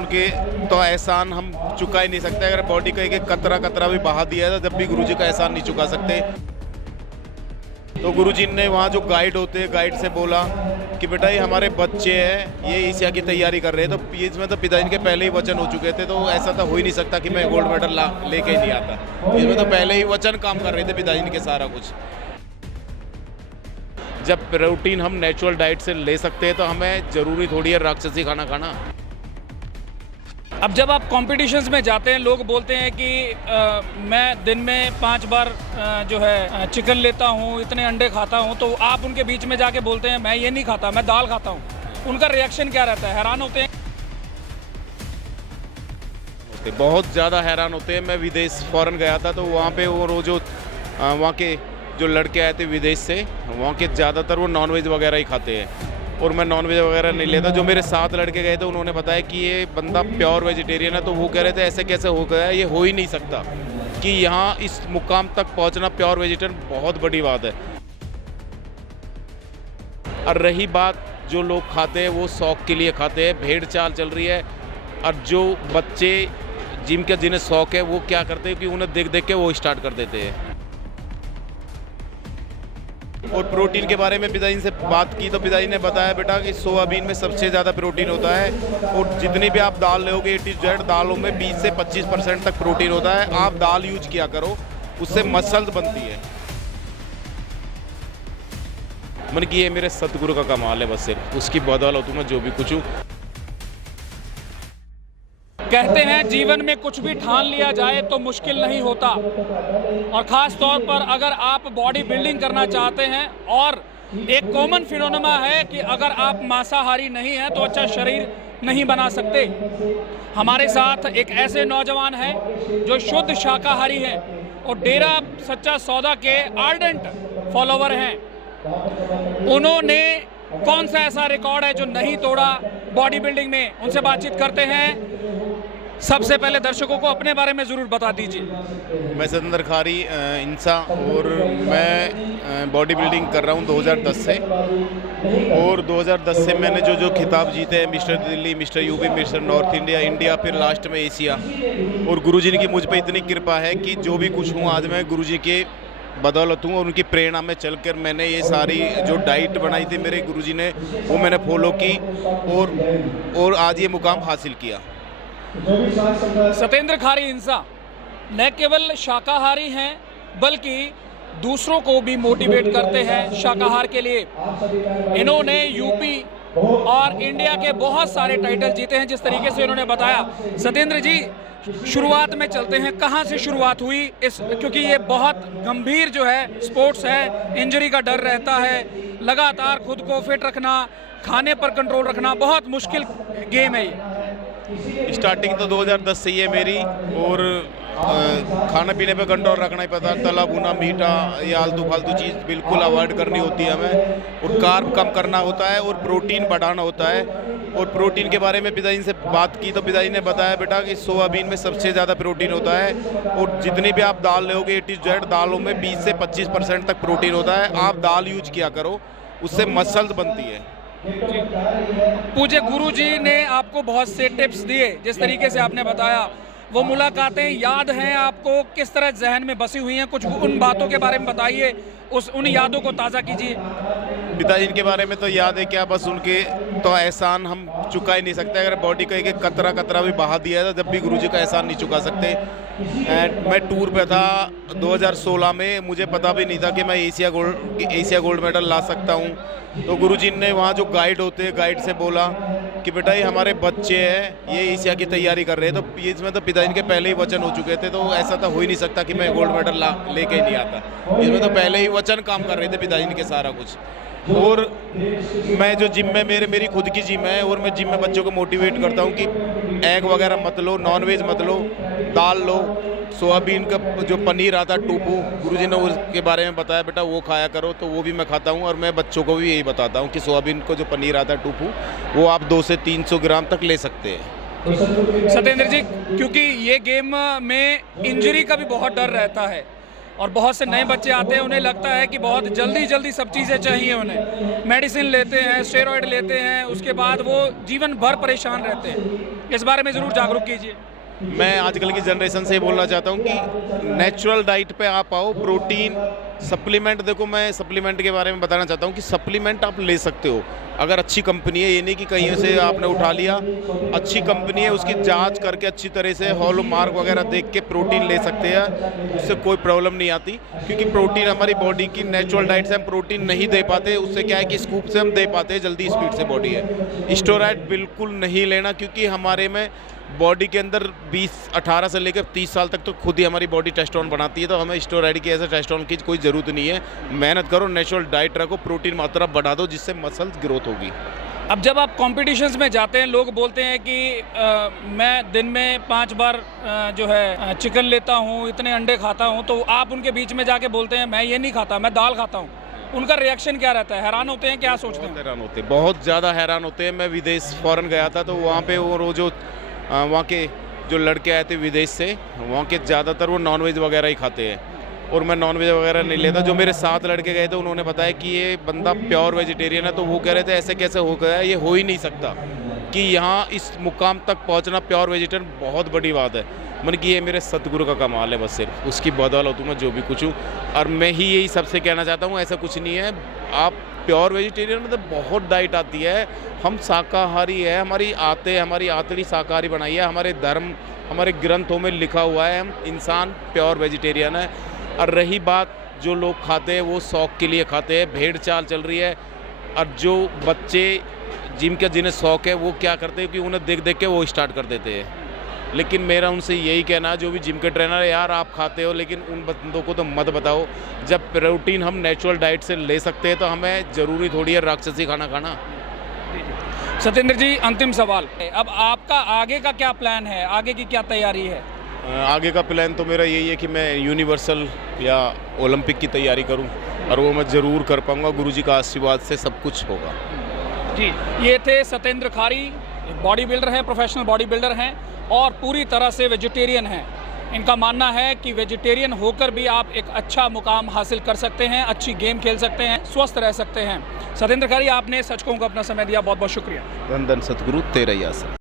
उनके तो एहसान हम चुका ही नहीं सकते। अगर बॉडी का एक एक कतरा कतरा भी बहा दिया है, जब भी गुरुजी का एहसान नहीं चुका सकते। तो गुरुजी ने वहाँ जो गाइड होते हैं, गाइड से बोला कि बेटा ये हमारे बच्चे हैं, ये एशिया की तैयारी कर रहे हैं। तो इसमें तो पिताजी के पहले ही वचन हो चुके थे, तो ऐसा तो हो ही नहीं सकता कि मैं गोल्ड मेडल लेके ही नहीं आता। इसमें तो पहले ही वचन काम कर रहे थे पिताजी के सारा कुछ। जब प्रोटीन हम नेचुरल डाइट से ले सकते हैं तो हमें ज़रूरी थोड़ी है राक्षसी खाना खाना। अब जब आप कॉम्पिटिशन्स में जाते हैं, लोग बोलते हैं कि मैं दिन में 5 बार जो है चिकन लेता हूँ, इतने अंडे खाता हूँ, तो आप उनके बीच में जाके बोलते हैं मैं ये नहीं खाता, मैं दाल खाता हूँ। उनका रिएक्शन क्या रहता है? हैरान होते हैं? बहुत ज़्यादा हैरान होते हैं। मैं विदेश फॉरेन गया था, तो वहाँ पे वो जो वहाँ के जो लड़के आए थे विदेश से, वहाँ के ज़्यादातर वो नॉनवेज वगैरह ही खाते हैं और मैं नॉनवेज वगैरह नहीं लेता। जो मेरे साथ लड़के गए थे उन्होंने बताया कि ये बंदा प्योर वेजिटेरियन है। तो वो कह रहे थे ऐसे कैसे हो गया, ये हो ही नहीं सकता कि यहाँ इस मुकाम तक पहुँचना प्योर वेजिटेरियन बहुत बड़ी बात है। और रही बात जो लोग खाते हैं वो शौक के लिए खाते हैं, भेड़ चाल चल रही है। और जो बच्चे जिम के जिन्हें शौक है वो क्या करते हैं कि उन्हें देख देख के वो स्टार्ट कर देते हैं। और प्रोटीन के बारे में पिताजी से बात की तो पिताजी ने बताया बेटा कि सोयाबीन में सबसे ज़्यादा प्रोटीन होता है और जितनी भी आप दाल लोगे A to Z दालों में 20 से 25% तक प्रोटीन होता है। आप दाल यूज किया करो, उससे मसल्स बनती है। मन की ये मेरे सतगुरु का कमाल है, बस सिर्फ उसकी बदौलत मैं जो भी कुछ हूँ। कहते हैं जीवन में कुछ भी ठान लिया जाए तो मुश्किल नहीं होता, और ख़ास तौर पर अगर आप बॉडी बिल्डिंग करना चाहते हैं। और एक कॉमन फिनोमेना है कि अगर आप मांसाहारी नहीं हैं तो अच्छा शरीर नहीं बना सकते। हमारे साथ एक ऐसे नौजवान हैं जो शुद्ध शाकाहारी हैं और डेरा सच्चा सौदा के आर्डेंट फॉलोवर हैं। उन्होंने कौन सा ऐसा रिकॉर्ड है जो नहीं तोड़ा बॉडी बिल्डिंग में? उनसे बातचीत करते हैं। सबसे पहले दर्शकों को अपने बारे में ज़रूर बता दीजिए। मैं सतेंद्र खारी इंसा, और मैं बॉडी बिल्डिंग कर रहा हूँ 2010 से। और 2010 से मैंने जो खिताब जीते हैं, mister Delhi, mister UP, mister north India, India, फिर लास्ट में एशिया। और गुरुजी की मुझ पर इतनी कृपा है कि जो भी कुछ हूँ आज मैं गुरुजी के बदौलत हूँ। और उनकी प्रेरणा में चलकर मैंने ये सारी जो डाइट बनाई थी मेरे गुरुजी ने, वो मैंने फॉलो की और आज ये मुकाम हासिल किया। सतेंद्र खारी इंसा न केवल शाकाहारी हैं बल्कि दूसरों को भी मोटिवेट करते हैं शाकाहार के लिए। इन्होंने यूपी और इंडिया के बहुत सारे टाइटल जीते हैं, जिस तरीके से इन्होंने बताया। सतेंद्र जी, शुरुआत में चलते हैं, कहाँ से शुरुआत हुई क्योंकि ये बहुत गंभीर जो है स्पोर्ट्स है, इंजरी का डर रहता है, लगातार खुद को फिट रखना, खाने पर कंट्रोल रखना बहुत मुश्किल गेम है ये। स्टार्टिंग तो 2010 से ही है मेरी। और खाने पीने पे कंट्रोल रखना ही पड़ता है। तला भुना मीठा या आलतू फालतू चीज़ बिल्कुल अवॉइड करनी होती है हमें। और कार्ब कम करना होता है और प्रोटीन बढ़ाना होता है। और प्रोटीन के बारे में पिताजी से बात की तो पिताजी ने बताया बेटा कि सोयाबीन में सबसे ज़्यादा प्रोटीन होता है और जितनी भी आप दाल लोगे A to Z दालों में 20 से 25% तक प्रोटीन होता है। आप दाल यूज किया करो, उससे मसल्स बनती है। पूज्य गुरुजी ने आपको बहुत से टिप्स दिए, जिस तरीके से आपने बताया। वो मुलाकातें याद हैं आपको, किस तरह जहन में बसी हुई हैं? कुछ उन बातों के बारे में बताइए, उन यादों को ताज़ा कीजिए। पिताजी के बारे में तो याद है क्या, बस उनके तो एहसान हम चुका ही नहीं सकते। अगर बॉडी का एक एक कतरा कतरा भी बहा दिया है, जब भी गुरुजी का एहसान नहीं चुका सकते। मैं टूर पे था 2016 में, मुझे पता भी नहीं था कि मैं एशिया गोल्ड मेडल ला सकता हूँ। तो गुरुजी ने वहाँ जो गाइड होते हैं, गाइड से बोला कि बेटा ये हमारे बच्चे हैं, ये एशिया की तैयारी कर रहे हैं। तो इसमें तो पिताजी के पहले ही वचन हो चुके थे, तो ऐसा तो हो ही नहीं सकता कि मैं गोल्ड मेडल लेके ही नहीं आता। इसमें तो पहले ही वचन काम कर रहे थे पिताजी के सारा कुछ। और मैं जो जिम में मेरी खुद की जिम है और मैं जिम में बच्चों को मोटिवेट करता हूँ कि एग वगैरह मत लो, नॉनवेज मत लो, दाल लो। सोयाबीन का जो पनीर आता है टोफू, गुरुजी ने उसके बारे में बताया बेटा वो खाया करो, तो वो भी मैं खाता हूँ। और मैं बच्चों को भी यही बताता हूँ कि सोयाबीन को जो पनीर आता है टोफू, वो आप 200 से 300 ग्राम तक ले सकते हैं। सतेंद्र जी, क्योंकि ये गेम में इंजरी का भी बहुत डर रहता है और बहुत से नए बच्चे आते हैं, उन्हें लगता है कि बहुत जल्दी जल्दी सब चीज़ें चाहिए उन्हें, मेडिसिन लेते हैं, स्टेरॉयड लेते हैं, उसके बाद वो जीवन भर परेशान रहते हैं। इस बारे में ज़रूर जागरूक कीजिए। मैं आजकल की जनरेशन से बोलना चाहता हूँ कि नेचुरल डाइट पे आप आओ। प्रोटीन सप्लीमेंट, देखो मैं सप्लीमेंट के बारे में बताना चाहता हूँ कि सप्लीमेंट आप ले सकते हो अगर अच्छी कंपनी है। ये नहीं कि कहीं से आपने उठा लिया, अच्छी कंपनी है उसकी जांच करके अच्छी तरह से हॉलो मार्क वगैरह देख के प्रोटीन ले सकते हैं, उससे कोई प्रॉब्लम नहीं आती। क्योंकि प्रोटीन हमारी बॉडी की नेचुरल डाइट से हम प्रोटीन नहीं दे पाते, उससे क्या है कि स्कूप से हम दे पाते हैं जल्दी स्पीड से बॉडी है। स्टेरॉयड बिल्कुल नहीं लेना, क्योंकि हमारे में बॉडी के अंदर 18 से लेकर 30 साल तक तो खुद ही हमारी बॉडी टेस्टोन बनाती है, तो हमें स्टेरॉयड की ऐसे टेस्टोन की कोई ज़रूरत नहीं है। मेहनत करो, नेचुरल डाइट रखो, प्रोटीन मात्रा बढ़ा दो, जिससे मसल्स ग्रोथ होगी। अब जब आप कॉम्पिटिशन्स में जाते हैं, लोग बोलते हैं कि मैं दिन में 5 बार जो है चिकन लेता हूँ, इतने अंडे खाता हूँ, तो आप उनके बीच में जाके बोलते हैं मैं ये नहीं खाता, मैं दाल खाता हूँ। उनका रिएक्शन क्या रहता है? हैरान होते हैं? क्या सोचते हैं? हैरान होते हैं, बहुत ज़्यादा हैरान होते हैं। मैं विदेश फ़ॉरेन गया था, तो वहाँ पे वो जो वहाँ के जो लड़के आए थे विदेश से, वहाँ के ज़्यादातर वो नॉनवेज वगैरह ही खाते हैं, और मैं नॉनवेज वगैरह नहीं लेता। जो मेरे साथ लड़के गए थे उन्होंने बताया कि ये बंदा प्योर वेजिटेरियन है, तो वो कह रहे थे ऐसे कैसे हो गया, ये हो ही नहीं सकता कि यहाँ इस मुकाम तक पहुँचना प्योर वेजिटेरियन बहुत बड़ी बात है। मैंने कि ये मेरे सतगुरु का कमाल है, बस सिर्फ उसकी बदौलत हूँ मैं जो भी कुछ हूँ। और मैं ही यही सबसे कहना चाहता हूँ, ऐसा कुछ नहीं है। आप प्योर वेजिटेरियन मतलब बहुत डाइट आती है, हम शाकाहारी है, हमारी आतड़ी शाकाहारी बनाई है, हमारे धर्म हमारे ग्रंथों में लिखा हुआ है हम इंसान प्योर वेजिटेरियन है। और रही बात जो लोग खाते हैं वो शौक़ के लिए खाते हैं, भेड़ चाल चल रही है। और जो बच्चे जिम के जिन्हें शौक़ है वो क्या करते हैं कि उन्हें देख देख के वो स्टार्ट कर देते हैं। लेकिन मेरा उनसे यही कहना है, जो भी जिम के ट्रेनर है, यार आप खाते हो लेकिन उन बंदों को तो मत बताओ। जब प्रोटीन हम नेचुरल डाइट से ले सकते हैं तो हमें ज़रूरी थोड़ी है राक्षसी खाना। सत्येंद्र जी, अंतिम सवाल, अब आपका आगे का क्या प्लान है? आगे की क्या तैयारी है? आगे का प्लान तो मेरा यही है कि मैं यूनिवर्सल या ओलंपिक की तैयारी करूं, और वो मैं ज़रूर कर पाऊंगा। गुरुजी का आशीर्वाद से सब कुछ होगा। जी, ये थे सत्येंद्र खारी, बॉडी बिल्डर हैं, प्रोफेशनल बॉडी बिल्डर हैं और पूरी तरह से वेजिटेरियन हैं। इनका मानना है कि वेजिटेरियन होकर भी आप एक अच्छा मुकाम हासिल कर सकते हैं, अच्छी गेम खेल सकते हैं, स्वस्थ रह सकते हैं। सत्येंद्र खारी, आपने सच कहूं का अपना समय दिया, बहुत बहुत शुक्रिया। धन धन सतगुरु तेरा ही आसन।